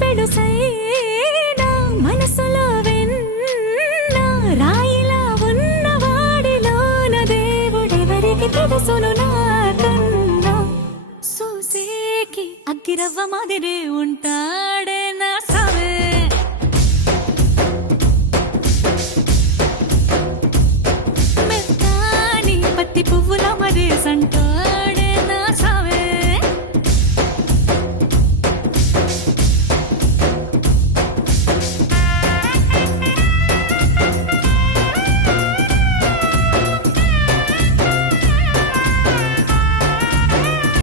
పెడుసైనా మనసులో వెన్న రాయిలా ఉన్నవాడిలోన దేవుడెవరికి తెలుసును నాకన్నా. సూసేకి అగ్గిరవ్వ మాదిరే ఉంటాడు.